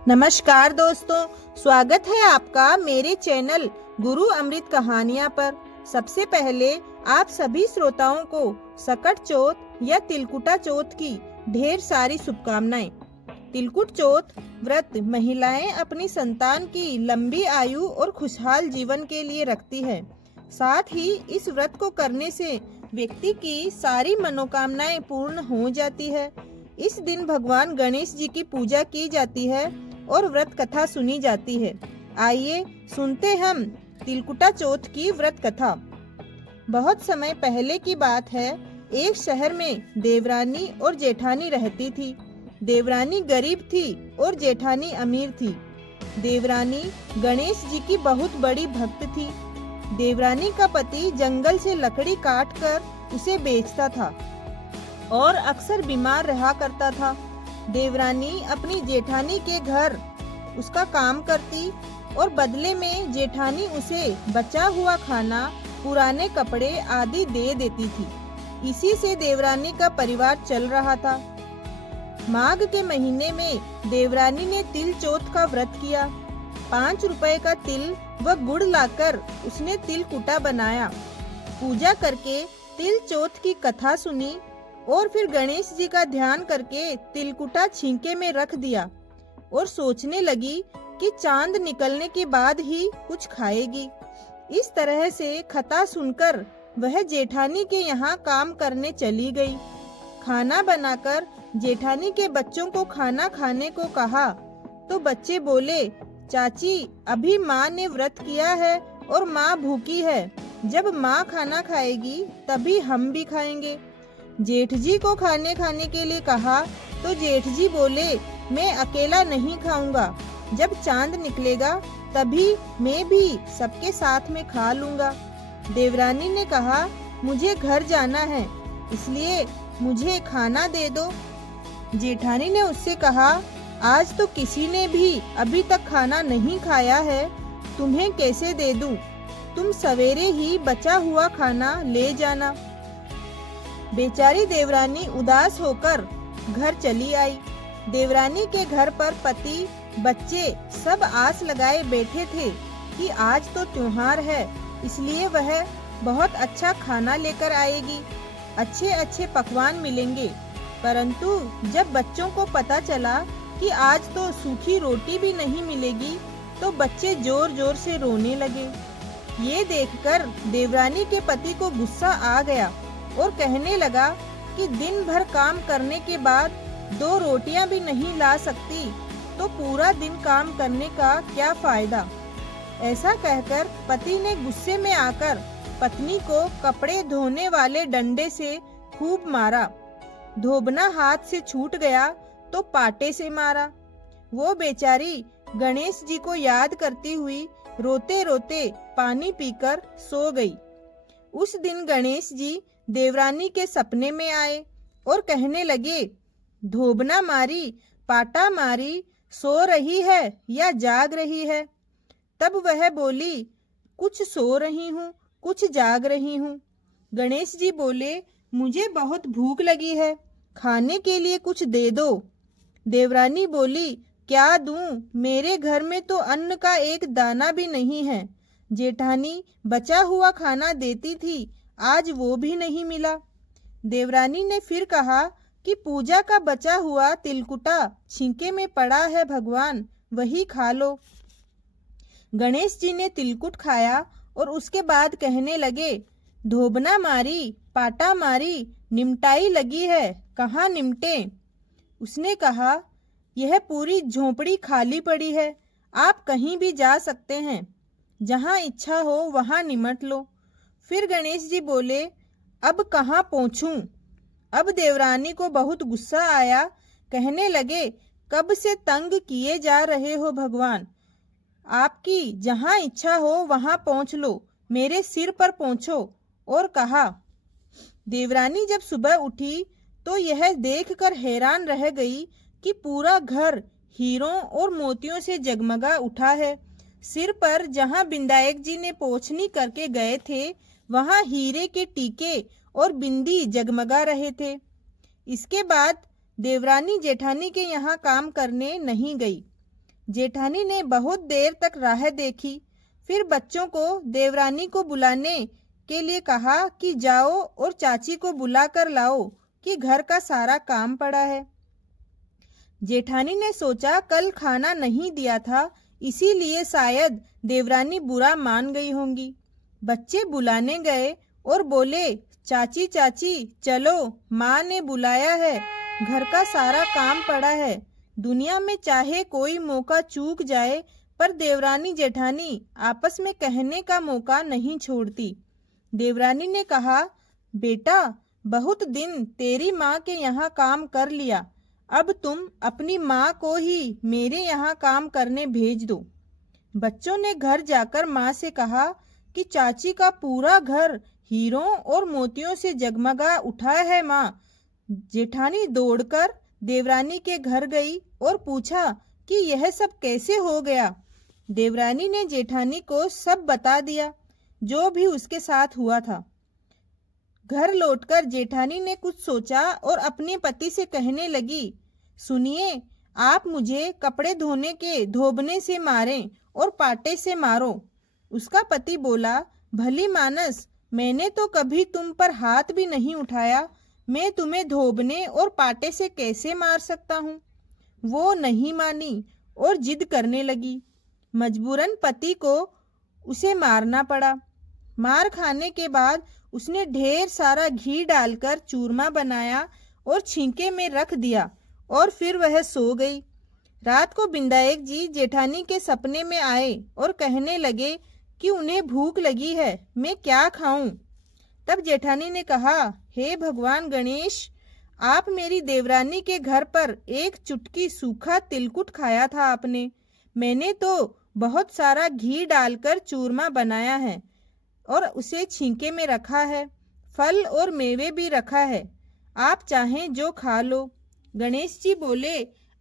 नमस्कार दोस्तों, स्वागत है आपका मेरे चैनल गुरु अमृत कहानियाँ पर। सबसे पहले आप सभी श्रोताओं को सकट चौथ या तिलकुटा चौथ की ढेर सारी शुभकामनाएं। तिलकुट चौथ व्रत महिलाएं अपनी संतान की लंबी आयु और खुशहाल जीवन के लिए रखती है। साथ ही इस व्रत को करने से व्यक्ति की सारी मनोकामनाएं पूर्ण हो जाती है। इस दिन भगवान गणेश जी की पूजा की जाती है और व्रत कथा सुनी जाती है। आइए सुनते हम तिलकुटा चौथ की व्रत कथा। बहुत समय पहले की बात है। एक शहर में देवरानी और जेठानी रहती थी। देवरानी गरीब थी और जेठानी अमीर थी। देवरानी गणेश जी की बहुत बड़ी भक्त थी। देवरानी का पति जंगल से लकड़ी काट कर उसे बेचता था और अक्सर बीमार रहा करता था। देवरानी अपनी जेठानी के घर उसका काम करती और बदले में जेठानी उसे बचा हुआ खाना, पुराने कपड़े आदि दे देती थी। इसी से देवरानी का परिवार चल रहा था। माघ के महीने में देवरानी ने तिल चौथ का व्रत किया। 5 रुपए का तिल व गुड़ लाकर उसने तिलकुटा बनाया। पूजा करके तिल चौथ की कथा सुनी और फिर गणेश जी का ध्यान करके तिलकुटा छींके में रख दिया और सोचने लगी कि चांद निकलने के बाद ही कुछ खाएगी। इस तरह से कथा सुनकर वह जेठानी के यहाँ काम करने चली गई। खाना बनाकर जेठानी के बच्चों को खाना खाने को कहा तो बच्चे बोले, चाची अभी माँ ने व्रत किया है और माँ भूखी है। जब माँ खाना खाएगी तभी हम भी खाएंगे। जेठ जी को खाने के लिए कहा तो जेठ जी बोले, मैं अकेला नहीं खाऊंगा। जब चांद निकलेगा तभी मैं भी सबके साथ में खा लूंगा। देवरानी ने कहा, मुझे घर जाना है, इसलिए मुझे खाना दे दो। जेठानी ने उससे कहा, आज तो किसी ने भी अभी तक खाना नहीं खाया है, तुम्हें कैसे दे दूं? तुम सवेरे ही बचा हुआ खाना ले जाना। बेचारी देवरानी उदास होकर घर चली आई। देवरानी के घर पर पति, बच्चे सब आस लगाए बैठे थे कि आज तो त्योहार है, इसलिए वह बहुत अच्छा खाना लेकर आएगी, अच्छे अच्छे पकवान मिलेंगे। परंतु जब बच्चों को पता चला कि आज तो सूखी रोटी भी नहीं मिलेगी तो बच्चे जोर जोर से रोने लगे। ये देखकर देवरानी के पति को गुस्सा आ गया और कहने लगा कि दिन भर काम करने के बाद 2 रोटियां भी नहीं ला सकती तो पूरा दिन काम करने का क्या फायदा। ऐसा कहकर पति ने गुस्से में आकर पत्नी को कपड़े धोने वाले डंडे से खूब मारा। धोबना हाथ से छूट गया तो पाटे से मारा। वो बेचारी गणेश जी को याद करती हुई रोते रोते पानी पीकर सो गई। उस दिन गणेश जी देवरानी के सपने में आए और कहने लगे, धोबना मारी, पाटा मारी, सो रही है या जाग रही है? तब वह बोली, कुछ सो रही हूँ, कुछ जाग रही हूँ। गणेश जी बोले, मुझे बहुत भूख लगी है, खाने के लिए कुछ दे दो। देवरानी बोली, क्या दूं? मेरे घर में तो अन्न का एक दाना भी नहीं है। जेठानी बचा हुआ खाना देती थी, आज वो भी नहीं मिला। देवरानी ने फिर कहा कि पूजा का बचा हुआ तिलकुटा छींके में पड़ा है भगवान, वही खा लो। गणेश जी ने तिलकुट खाया और उसके बाद कहने लगे, धोबना मारी, पाटा मारी, निमटाई लगी है, कहाँ निमटे? उसने कहा, यह पूरी झोपड़ी खाली पड़ी है, आप कहीं भी जा सकते हैं, जहाँ इच्छा हो वहाँ निमट लो। फिर गणेश जी बोले, अब कहाँ पहुँचूं? अब देवरानी को बहुत गुस्सा आया। कहने लगे, कब से तंग किए जा रहे हो भगवान, आपकी जहाँ इच्छा हो वहाँ पहुँच लो, मेरे सिर पर पहुँचो। और कहा। देवरानी जब सुबह उठी तो यह देखकर हैरान रह गई कि पूरा घर हीरों और मोतियों से जगमगा उठा है। सिर पर जहाँ विनायक जी ने पोछनी करके गए थे वहाँ हीरे के टीके और बिंदी जगमगा रहे थे। इसके बाद देवरानी जेठानी के यहाँ काम करने नहीं गई। जेठानी ने बहुत देर तक राह देखी। फिर बच्चों को देवरानी को बुलाने के लिए कहा कि जाओ और चाची को बुला कर लाओ कि घर का सारा काम पड़ा है। जेठानी ने सोचा कल खाना नहीं दिया था, इसीलिए शायद देवरानी बुरा मान गई होंगी। बच्चे बुलाने गए और बोले, चाची चाची चलो, माँ ने बुलाया है, घर का सारा काम पड़ा है। दुनिया में चाहे कोई मौका चूक जाए, पर देवरानी जेठानी आपस में कहने का मौका नहीं छोड़ती। देवरानी ने कहा, बेटा बहुत दिन तेरी माँ के यहाँ काम कर लिया, अब तुम अपनी माँ को ही मेरे यहाँ काम करने भेज दो। बच्चों ने घर जाकर माँ से कहा कि चाची का पूरा घर हीरों और मोतियों से जगमगा उठा है माँ। जेठानी दौड़कर देवरानी के घर गई और पूछा कि यह सब कैसे हो गया। देवरानी ने जेठानी को सब बता दिया जो भी उसके साथ हुआ था। घर लौटकर जेठानी ने कुछ सोचा और अपने पति से कहने लगी, सुनिए, आप मुझे कपड़े धोने के धोबने से मारें और पाटे से मारो। उसका पति बोला, भली मानस, मैंने तो कभी तुम पर हाथ भी नहीं उठाया, मैं तुम्हें धोबने और पाटे से कैसे मार सकता हूँ। वो नहीं मानी और जिद करने लगी। मजबूरन पति को उसे मारना पड़ा। मार खाने के बाद उसने ढेर सारा घी डालकर चूरमा बनाया और छींके में रख दिया और फिर वह सो गई। रात को बिंदायक जी जेठानी के सपने में आए और कहने लगे कि उन्हें भूख लगी है, मैं क्या खाऊं। तब जेठानी ने कहा, हे भगवान गणेश, आप मेरी देवरानी के घर पर एक चुटकी सूखा तिलकुट खाया था आपने। मैंने तो बहुत सारा घी डालकर चूरमा बनाया है और उसे छींके में रखा है, फल और मेवे भी रखा है, आप चाहें जो खा लो। गणेश जी बोले,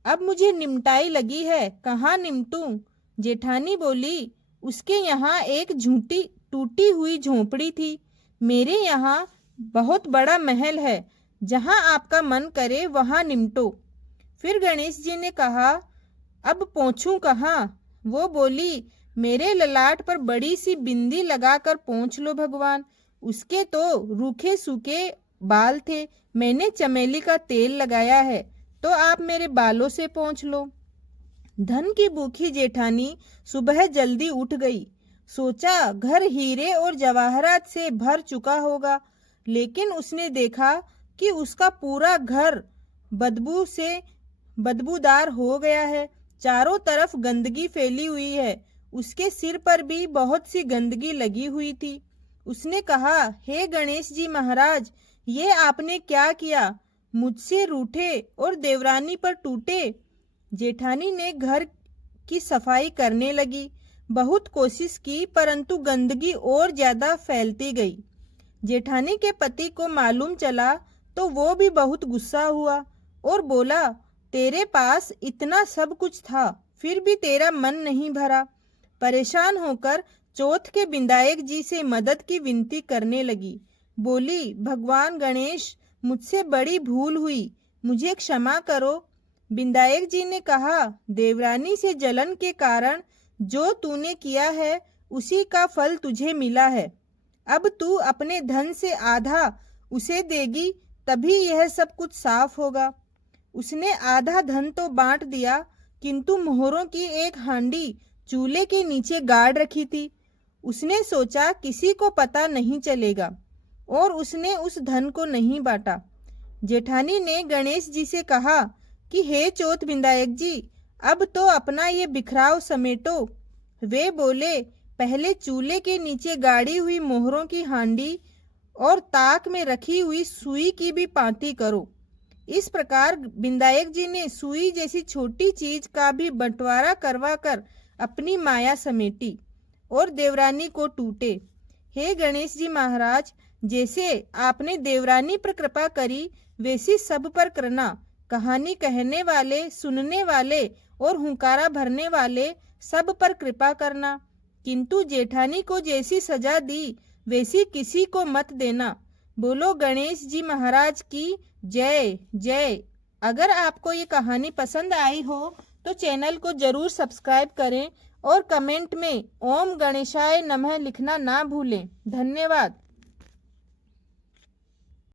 अब मुझे निमटाई लगी है, कहाँ निमटूं। जेठानी बोली, उसके यहाँ एक झूठी टूटी हुई झोंपड़ी थी, मेरे यहाँ बहुत बड़ा महल है, जहाँ आपका मन करे वहाँ निमटो। फिर गणेश जी ने कहा, अब पहुँचूं कहाँ। वो बोली, मेरे ललाट पर बड़ी सी बिंदी लगाकर पहुँच लो भगवान। उसके तो रूखे सूखे बाल थे, मैंने चमेली का तेल लगाया है, तो आप मेरे बालों से पहुँच लो। धन की भूखी जेठानी सुबह जल्दी उठ गई। सोचा घर हीरे और जवाहरात से भर चुका होगा, लेकिन उसने देखा कि उसका पूरा घर बदबू से बदबूदार हो गया है। चारों तरफ गंदगी फैली हुई है, उसके सिर पर भी बहुत सी गंदगी लगी हुई थी। उसने कहा, हे गणेश जी महाराज, ये आपने क्या किया, मुझसे रूठे और देवरानी पर टूटे। जेठानी ने घर की सफाई करने लगी। बहुत कोशिश की, परंतु गंदगी और ज्यादा फैलती गई। जेठानी के पति को मालूम चला तो वो भी बहुत गुस्सा हुआ और बोला, तेरे पास इतना सब कुछ था, फिर भी तेरा मन नहीं भरा। परेशान होकर चौथ के बिंदायक जी से मदद की विनती करने लगी। बोली, भगवान गणेश, मुझसे बड़ी भूल हुई, मुझे क्षमा करो। बिंदायक जी ने कहा, देवरानी से जलन के कारण जो तूने किया है उसी का फल तुझे मिला है। अब तू अपने धन से आधा उसे देगी, तभी यह सब कुछ साफ होगा। उसने आधा धन तो बांट दिया, किंतु मोहरों की एक हांडी चूल्हे के नीचे गाड़ रखी थी। उसने सोचा किसी को पता नहीं चलेगा और उसने उस धन को नहीं बांटा। जेठानी ने गणेश जी से कहा कि हे चौथ बिंदायक जी, अब तो अपना ये बिखराव समेटो। वे बोले, पहले चूल्हे के नीचे गाड़ी हुई मोहरों की हांडी और ताक में रखी हुई सुई की भी पांति करो। इस प्रकार बिंदायक जी ने सुई जैसी छोटी चीज का भी बंटवारा करवा कर अपनी माया समेटी और देवरानी को टूटे। हे गणेश जी महाराज, जैसे आपने देवरानी पर कृपा करी, वैसी सब पर करना। कहानी कहने वाले, सुनने वाले और हुंकारा भरने वाले सब पर कृपा करना, किंतु जेठानी को जैसी सजा दी वैसी किसी को मत देना। बोलो गणेश जी महाराज की जय जय। अगर आपको ये कहानी पसंद आई हो तो चैनल को जरूर सब्सक्राइब करें और कमेंट में ओम गणेशाय नमः लिखना ना भूलें। धन्यवाद।